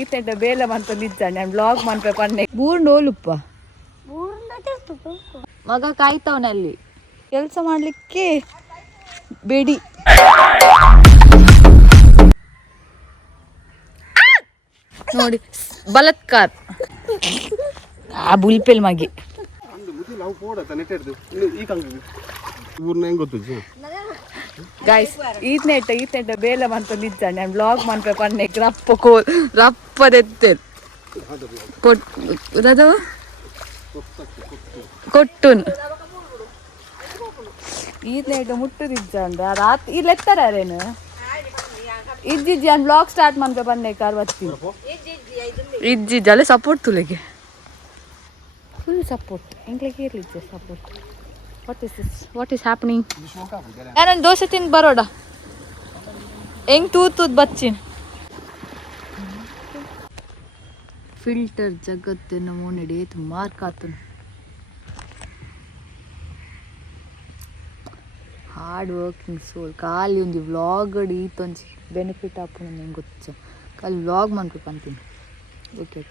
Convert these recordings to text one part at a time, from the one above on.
ಈತೆಂಡ ಬೇಲೆ ಮಂತೊಂದಿದ್ದಾನೆ ನಾನು ಬ್ಲಾಗ್ ಮನ್ಪೆ ಪನ್ನೆ ಬೂರ್ಂಡು ಓಲುಪ್ಪ ಮಗ ಕಾಯ್ತವನಲ್ಲಿ ಕೆಲಸ ಮಾಡ್ಲಿಕ್ಕೆ ಬೇಡಿ ನೋಡಿ ಬಲತ್ಕಾರ್ ಆ ಬುಲ್ಪೆಲ್ ಮಗೆ ಗೈಸ್ ಈತೆಂಡ ಬೇಲೆ ಮಂತೊಂದಿದ್ದಾನೆ ನಾನು ಬ್ಲಾಗ್ ಮನ್ಪೆ ಪನ್ನೆ ರಪ್ಪದೆತ್ತೆ ಕೊಟ್ಟುನ್ ಈತೆಂಡ ಮುಟ್ಟುದಿದ್ದ ರಾತ್ರಿ ಇಲ್ಲಿ ಎತ್ತರೇನು ಇಜ್ಜಿಜ್ಜಿ ನಾನು ಬ್ಲಾಗ್ ಸ್ಟಾರ್ಟ್ ಮನ್ಪೆ ಪನ್ನೆ ಕಾರ್ವತ್ತಿ ಇಜ್ಜಿಜ್ಜಿ ಅಲ್ಲೇ ಸಪೋರ್ಟ್ ತುಲೆಗೆ ಫುಲ್ ಸಪೋರ್ಟ್ ಎಂಗ್ಲಿಗೆ ಇರ್ಲಿಕ್ಕೆ ಸಪೋರ್ಟ್ ವಾಟ್ ಈಸ್ ಹ್ಯಾಪನಿಂಗ್ ನಾನು ದೋಸೆ ತಿಂದು ಬರೋಡ ಹೆಂಗ್ ತೂತೂದ್ ಬಚ್ಚಿನ್ ಫಿಲ್ಟರ್ ಜಗತ್ತಿನ ಮೂನೆಡೆ ಮಾರ್ಕಾತನು ಹಾರ್ಡ್ ವರ್ಕಿಂಗ್ ಸೋಲ್ ಖಾಲಿ ಒಂದು ವ್ಲಾಗ್ ಈತೊಂದು ಬೆನಿಫಿಟ್ ಹಾಪು ನಂಗೆ ಗೊತ್ತು ಖಾಲಿ ವ್ಲಾಗ್ ಮಾಡ್ಬೇಕು ಅಂತೀನಿ ಓಕೆ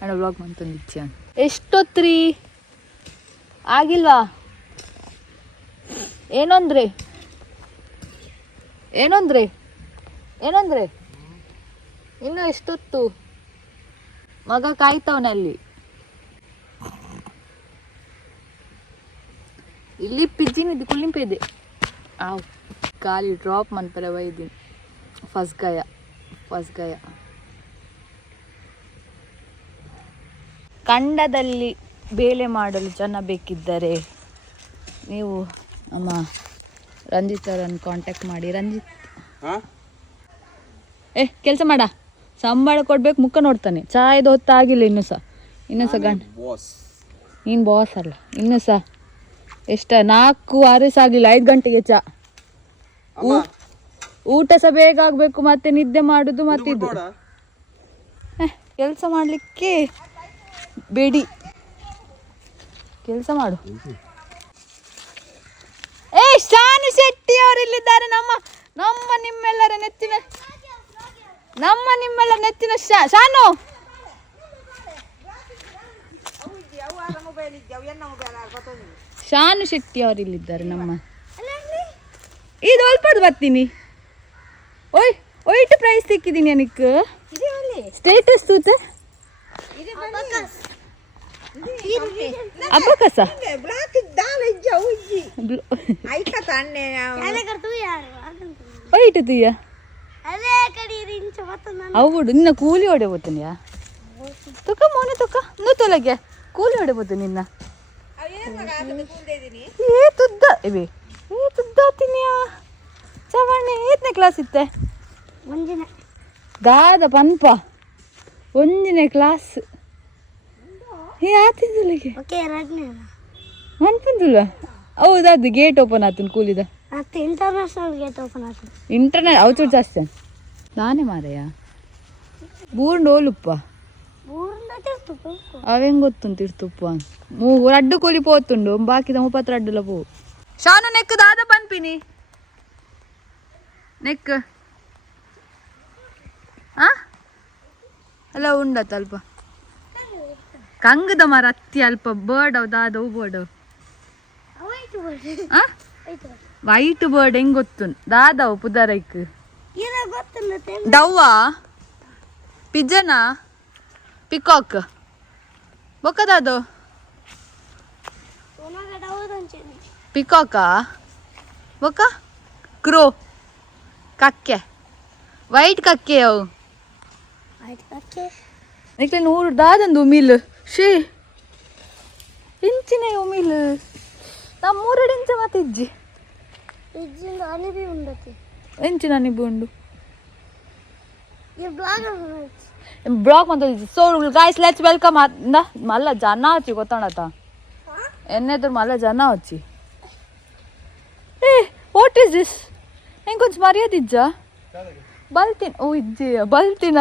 ಅಣ್ಣ ವ್ಲಾಗ್ ಮಾಡ್ತಂದು ಇಚ್ಛೆ ಎಷ್ಟೊತ್ರಿ ಆಗಿಲ್ವಾ ಏನಂದ್ರೆ ಇನ್ನು ಎಷ್ಟೊತ್ತು ಮಗ ಕಾಯ್ತವನಲ್ಲಿ ಇಲ್ಲಿ ಪಿಜ್ಜಿನಿದ್ದು ಕುಳ್ಳಿಂಪಿದೆ ಆವ್ ಖಾಲಿ ಡ್ರಾಪ್ ಮನ್ಪರೆ ಒಯ್ದೀನಿ ಫಸ್ಟ್ ಗಯ ಕಂಡದಲ್ಲಿ ಬೇಲೆ ಮಾಡಲು ಜನ ಬೇಕಿದ್ದರೆ ನೀವು ನಮ್ಮ ರಂಜಿತ್ ಅವರನ್ನು ಕಾಂಟ್ಯಾಕ್ಟ್ ಮಾಡಿ. ರಂಜಿತ್ ಕೆಲಸ ಮಾಡ, ಸಂಬಳ ಕೊಡ್ಬೇಕು, ಮುಖ ನೋಡ್ತಾನೆ. ಚಾಯ್ದು ಹೊತ್ತಾಗಿಲ್ಲ ಇನ್ನೂ ಸಹ ಗಂಡ ನೀನು ಬಾಸ್ ಅಲ್ಲ. ಇನ್ನೂ ಸಹ ಎಷ್ಟ 4-6 ಆಗಲಿಲ್ಲ, 5 ಗಂಟೆಗೆ ಚಾ. ಊಟ ಸಹ ಬೇಗ ಆಗಬೇಕು, ಮತ್ತೆ ನಿದ್ದೆ ಮಾಡುದು. ಮತ್ತೆ ಇದು ಕೆಲಸ ಮಾಡಲಿಕ್ಕೆ ಬೇಡಿ, ಕೆಲಸ ಮಾಡು. ಶಾನು ಶೆಟ್ಟಿ ಅವರಿಲ್ಲಿದ್ದಾರೆ. ನಮ್ಮ ನಿಮ್ಮೆಲ್ಲರ ನೆಚ್ಚಿನ ಶಾನು. ಶಾನು ಶೆಟ್ಟಿ ಅವರಿಲ್ಲಿದ್ದಾರೆ. ನಮ್ಮ ಇದು ಅಲ್ಪದು ಬರ್ತೀನಿ. ಒಯ್ಟು ಪ್ರೈಸ್ ಸಿಕ್ಕಿದ್ದೀನಿ ನನಗೆ. ಸ್ಟೇಟಸ್ ತೂತ ಅಬಕಸ ಒಯ್ಟು ತುಯ್ಯ అవుడు నిన్న కూలి ఓడిపోతున్నాయా తుక్క మోన తుక్క నువ్వు తొలగే కూలి ఓడిపోతుంది నిన్న ఏ తుద్ద ఇవి ఏ తుద్ద తినియా చవణೆ ಏತನೇ ಕ್ಲಾಸ್ ಇತ್ತೆ ದಾದ ಪನ್ಪ 1ನೇ ಕ್ಲಾಸ್ ಆತಿದ್ದಲಿಗೆ ಮನ್ಪಂದುಲ್ಲ. ಹೌದು, ಗೇಟ್ ಓಪನ್ ಆತನ ಕೂಲಿದ ಇಂಟರ್ನ್ಯಾಷನಲ್ ಗೇಟ್ ಓಪನ್ ಆತನ. ಇಂಟರ್ನೆಟ್ ಅವು ಚೂರು ಜಾಸ್ತಿ ನಾನೇ ಮಾರಯ್ಯ. ಬೂರ್ಂಡು ಓಲುಪ್ಪ ಅವೆಂಗ್ ಗೊತ್ತುಂಟು ಇರ್ತುಪ್ಪ. ರಡ್ಡು ಕೂಲಿ పోతుండు, ಬಾಕಿದ 30 ರಡ್ಡುಲ ಪೋ. ಶಾನು ನೆಕ್ ದಾದ ಪನ್ಪಿನಿ ನೆಕ್ ಅಲ್ಲ ಉಂಡತ್ತ ಅಲ್ಪ ಕಂಗದ ಮರ ಅತ್ತಿ ಅಲ್ಪ ಬರ್ಡ್ ಅವ್ ದಾದ ಹೂ ಬರ್ಡ್ ವೈಟ್ ಬರ್ಡ್ ಹೆಂಗ್ ಗೊತ್ತು ದಾದವ್ ಪುದರೈಕ್ ಡವ್ವಾ ಪಿಜನಾ ಪಿಕಾಕ್ ಬೊಕ್ಕದಾದು ಪಿಕಾಕಾ ಬೊಕ್ಕ ಕ್ರೋ ಕಕ್ಕೆ ವೈಟ್ ಕಕ್ಕೆ ಅವು ನೆಕ್ಲೆ 100 ದಾದಂದು ಉಮಿಲ್ ಶೇ ಇಂಚಿನ ಉಮಿಲ್ ನಮ್ಮ 3 ಇಂಚ ಮತ್ತೆ ಇಜ್ಜಿ ಎಂಚಿನ ಅನಿಬಿ ಉಂಡು ಬ್ಲಾಗ್ ಅಂತ. ಸೊ ಗೈಸ್ ಲೆಟ್ಸ್ ವೆಲ್ಕಮ್ ಮಲ್ಲ ಜನ వచ్చి ಗೊತ್ತಾಣತ ಎನ್ನೆದ್ರು ಮಲ್ಲ ಜನ వచ్చి ವಾಟ್ ಇಸ್ ದಿಸ್ ಹೆಂಗೆ ಕೊಂಚ ಮರ್ಯಾದಿಜ್ಜ ಬಲ್ತೀನಿ. ಓ ಇಜ್ಜಿ ಬಲ್ತಿನ